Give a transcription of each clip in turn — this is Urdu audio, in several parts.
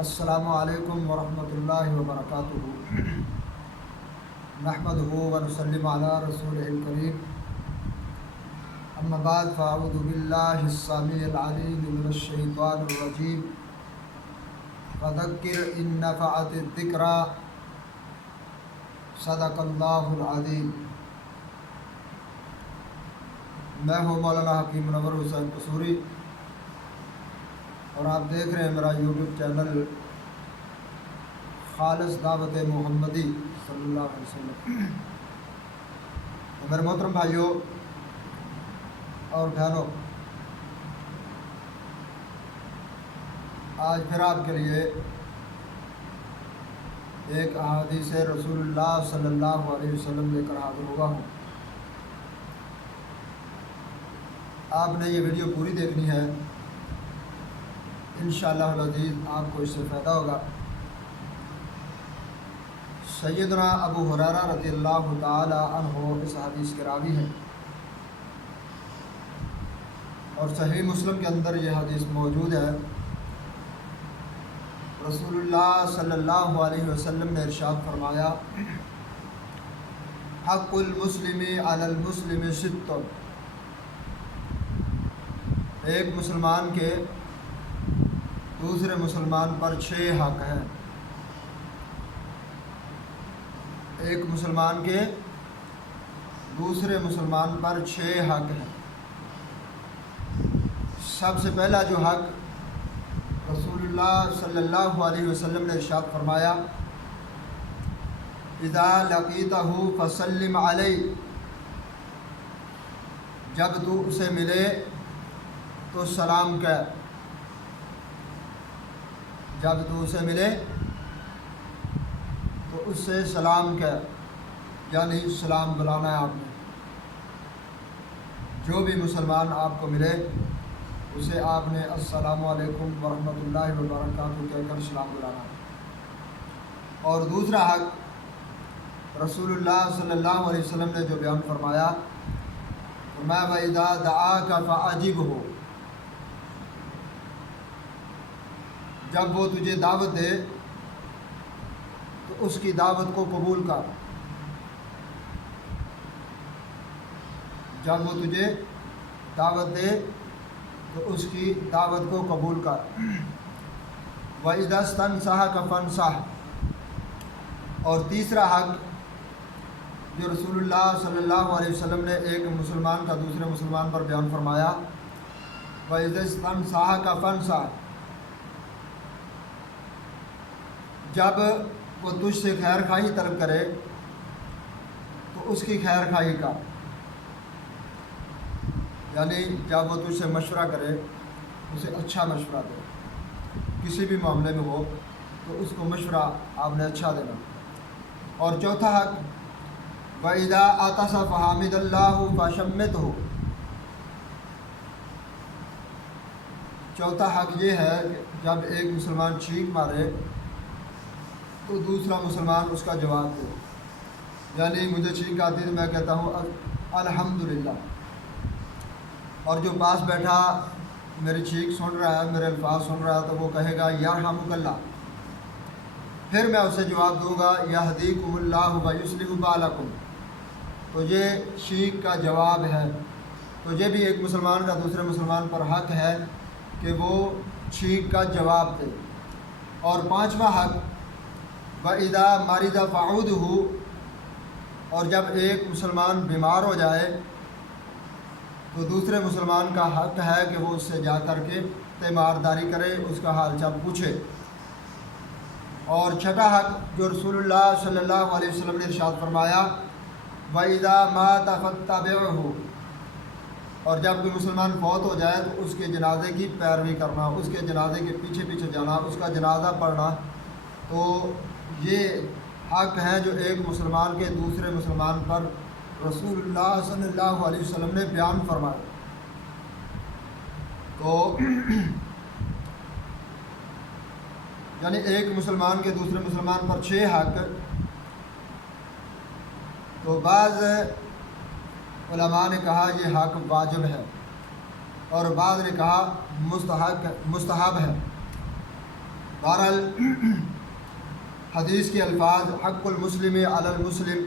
السلام علیکم ورحمۃ اللہ وبرکاتہ۔ نحمدہ ونصلی علی رسولہ الکریم، اما بعد فاعوذ باللہ السمیع العلیم من الشیطان الرجیم۔ فذکر ان نفعت الذکریٰ، صدق اللہ العظیم۔ میں ہوں مولانا حکیم منور حسین قصوری، اور آپ دیکھ رہے ہیں میرا یوٹیوب چینل خالص دعوت محمدی صلی اللہ علیہ وسلم۔ میرے محترم بھائیوں اور بہنوں، آج پھر آپ کے لیے ایک احادیث رسول اللہ صلی اللہ علیہ وسلم لے کر حاضر ہوا ہوں۔ آپ نے یہ ویڈیو پوری دیکھنی ہے، انشاءاللہ العزیز آپ کو اس سے فائدہ ہوگا۔ سیدنا ابو ہریرہ رضی اللہ تعالی عنہ اس حدیث کے راوی ہیں، اور صحیح مسلم کے اندر یہ حدیث موجود ہے۔ رسول اللہ صلی اللہ علیہ وسلم نے ارشاد فرمایا، حق المسلم علی المسلم ست، ایک مسلمان کے دوسرے مسلمان پر 6 حق ہیں۔ ایک مسلمان کے دوسرے مسلمان پر 6 حق ہیں۔ سب سے پہلا جو حق رسول اللہ صلی اللہ علیہ وسلم نے ارشاد فرمایا، اذا لقیتہ فسلم علیہ، جب تو اسے ملے تو سلام کہہ، جب تو اسے ملے تو اس سے سلام کہہ، یعنی سلام بلانا ہے آپ نے۔ جو بھی مسلمان آپ کو ملے اسے آپ نے السلام علیکم ورحمۃ اللہ وبرکاتہ کہہ کر سلام بلانا ہے۔ اور دوسرا حق رسول اللہ صلی اللہ علیہ وسلم نے جو بیان فرمایا، وَإِذَا دَعَاكَ فَأَجِبْهُ، جب وہ تجھے دعوت دے تو اس کی دعوت کو قبول کر، جب وہ تجھے دعوت دے تو اس کی دعوت کو قبول کر۔ وَإِذَا اسْتَنصَحَكَ فَانصَحْ، اور تیسرا حق جو رسول اللہ صلی اللہ علیہ وسلم نے ایک مسلمان کا دوسرے مسلمان پر بیان فرمایا، وَإِذَا اسْتَنصَحَكَ فَانصَحْ، جب وہ تجھ سے خیر خواہی طلب کرے تو اس کی خیر خواہی کا، یعنی جب وہ تجھ سے مشورہ کرے اسے اچھا مشورہ دے، کسی بھی معاملے میں ہو تو اس کو مشورہ آپ نے اچھا دینا۔ اور چوتھا حق، وَإِذَا عَطَسَ فَحَمِدَ اللَّهُ فَشَمِّتْهُ، چوتھا حق یہ ہے کہ جب ایک مسلمان چھینک مارے تو دوسرا مسلمان اس کا جواب دے، یعنی مجھے چھینک آتی ہے میں کہتا ہوں الحمدللہ، اور جو پاس بیٹھا میری چھینک سن رہا ہے، میرے الفاظ سن رہا ہے، تو وہ کہے گا یرحمک اللہ، پھر میں اسے جواب دوں گا یہدیکم اللہ ویصلح بالکم۔ تو یہ چھینک کا جواب ہے۔ تو یہ بھی ایک مسلمان کا دوسرے مسلمان پر حق ہے کہ وہ چھینک کا جواب دے۔ اور پانچواں حق، وَإِذَا مَرِضَ فَعُودُهُ، اور جب ایک مسلمان بیمار ہو جائے تو دوسرے مسلمان کا حق ہے کہ وہ اس سے جا کر کے تیمارداری کرے، اس کا حال چال پوچھے۔ اور چھٹا حق جو رسول اللہ صلی اللہ علیہ وسلم نے ارشاد فرمایا، وَإِذَا مَاتَ فَاتَّبِعْهُ، اور جب کوئی مسلمان فوت ہو جائے تو اس کے جنازے کی پیروی کرنا، اس کے جنازے کے پیچھے پیچھے جانا، اس کا جنازہ پڑھنا۔ تو یہ حق ہیں جو ایک مسلمان کے دوسرے مسلمان پر رسول اللہ صلی اللہ علیہ وسلم نے بیان فرمایا۔ تو یعنی ایک مسلمان کے دوسرے مسلمان پر 6 حق۔ تو بعض علماء نے کہا یہ حق واجب ہے، اور بعض نے کہا مستحب ہے۔ بہرحال حدیث کے الفاظ حق المسلم علی المسلم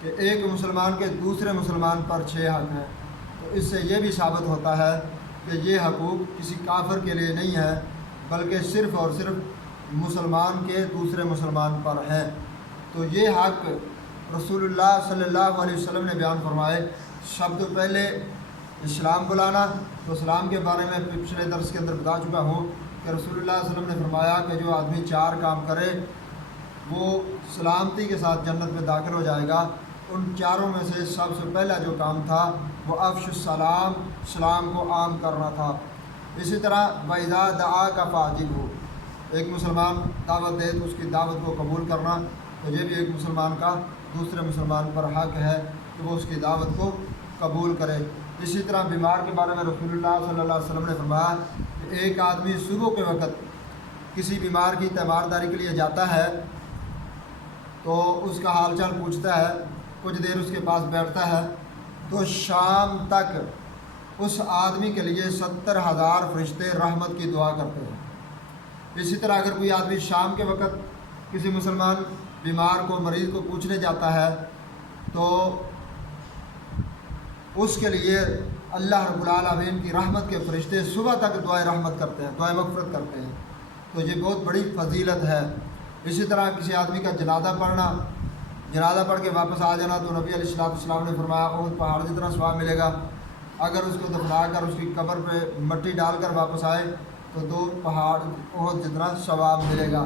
کہ ایک مسلمان کے دوسرے مسلمان پر 6 حق ہیں، تو اس سے یہ بھی ثابت ہوتا ہے کہ یہ حقوق کسی کافر کے لیے نہیں ہے، بلکہ صرف اور صرف مسلمان کے دوسرے مسلمان پر ہیں۔ تو یہ حق رسول اللہ صلی اللہ علیہ وسلم نے بیان فرمائے۔ سب تو پہلے اسلام بلانا، تو اسلام کے بارے میں پچھلے درس کے اندر بتا چکا ہوں کہ رسول اللہ صلی اللہ علیہ وسلم نے فرمایا کہ جو آدمی 4 کام کرے وہ سلامتی کے ساتھ جنت میں داخل ہو جائے گا۔ ان چاروں میں سے سب سے پہلا جو کام تھا وہ افش السلام، سلام کو عام کرنا تھا۔ اسی طرح وَإِذَا دَعَاكَ فَأَجِبْهُ، ایک مسلمان دعوت دے تو اس کی دعوت کو قبول کرنا، تو یہ بھی ایک مسلمان کا دوسرے مسلمان پر حق ہے کہ وہ اس کی دعوت کو قبول کرے۔ اسی طرح بیمار کے بارے میں رسول اللہ صلی اللہ علیہ وسلم نے فرمایا کہ ایک آدمی صبح کے وقت کسی بیمار کی تیمارداری کے لیے جاتا ہے تو اس کا حال چال پوچھتا ہے، کچھ دیر اس کے پاس بیٹھتا ہے، تو شام تک اس آدمی کے لیے 70,000 فرشتے رحمت کی دعا کرتے ہیں۔ اسی طرح اگر کوئی آدمی شام کے وقت کسی مسلمان بیمار کو، مریض کو پوچھنے جاتا ہے تو اس کے لیے اللہ رب العالمین کی رحمت کے فرشتے صبح تک دعائے رحمت کرتے ہیں، دعائے مغفرت کرتے ہیں، تو یہ بہت بڑی فضیلت ہے۔ اسی طرح کسی آدمی کا جنازہ پڑھنا، جنازہ پڑھ کے واپس آ جانا، تو نبی علیہ السلام نے فرمایا احد پہاڑ جتنا ثواب ملے گا۔ اگر اس کو دفنا کر اس کی قبر پہ مٹی ڈال کر واپس آئے تو 2 پہاڑ احد جتنا ثواب ملے گا۔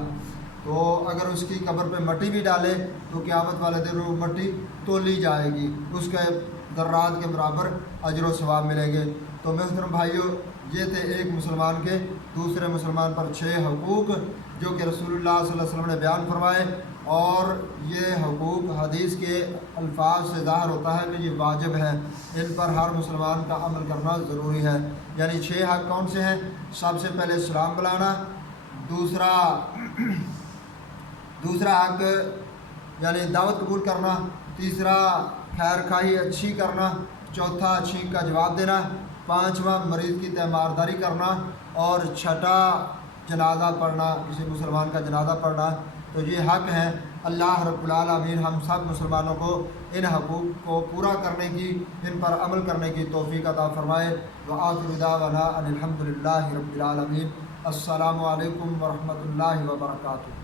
تو اگر اس کی قبر پہ مٹی بھی ڈالے تو قیامت والے دن وہ مٹی تولی جائے گی، اس کے ذرات کے برابر اجر و ثواب ملیں گے۔ تو محترم بھائیوں، یہ تھے ایک مسلمان کے دوسرے مسلمان پر 6 حقوق جو کہ رسول اللہ صلی اللہ علیہ وسلم نے بیان فرمائے، اور یہ حقوق حدیث کے الفاظ سے ظاہر ہوتا ہے کہ یہ واجب ہے، ان پر ہر مسلمان کا عمل کرنا ضروری ہے۔ یعنی 6 حق کون سے ہیں؟ سب سے پہلے سلام بلانا، دوسرا حق یعنی دعوت قبول کرنا، تیسرا خیر خواہی اچھی کرنا، چوتھا چھینک کا جواب دینا، پانچواں مریض کی تیمارداری کرنا، اور چھٹا جنازہ پڑھنا، کسی مسلمان کا جنازہ پڑھنا۔ تو یہ حق ہیں۔ اللہ رب العالمین ہم سب مسلمانوں کو ان حقوق کو پورا کرنے کی، ان پر عمل کرنے کی توفیق عطا فرمائے۔ وآخر دعوانا ان الحمد للہ رب العالمین۔ السلام علیکم ورحمۃ اللہ وبرکاتہ۔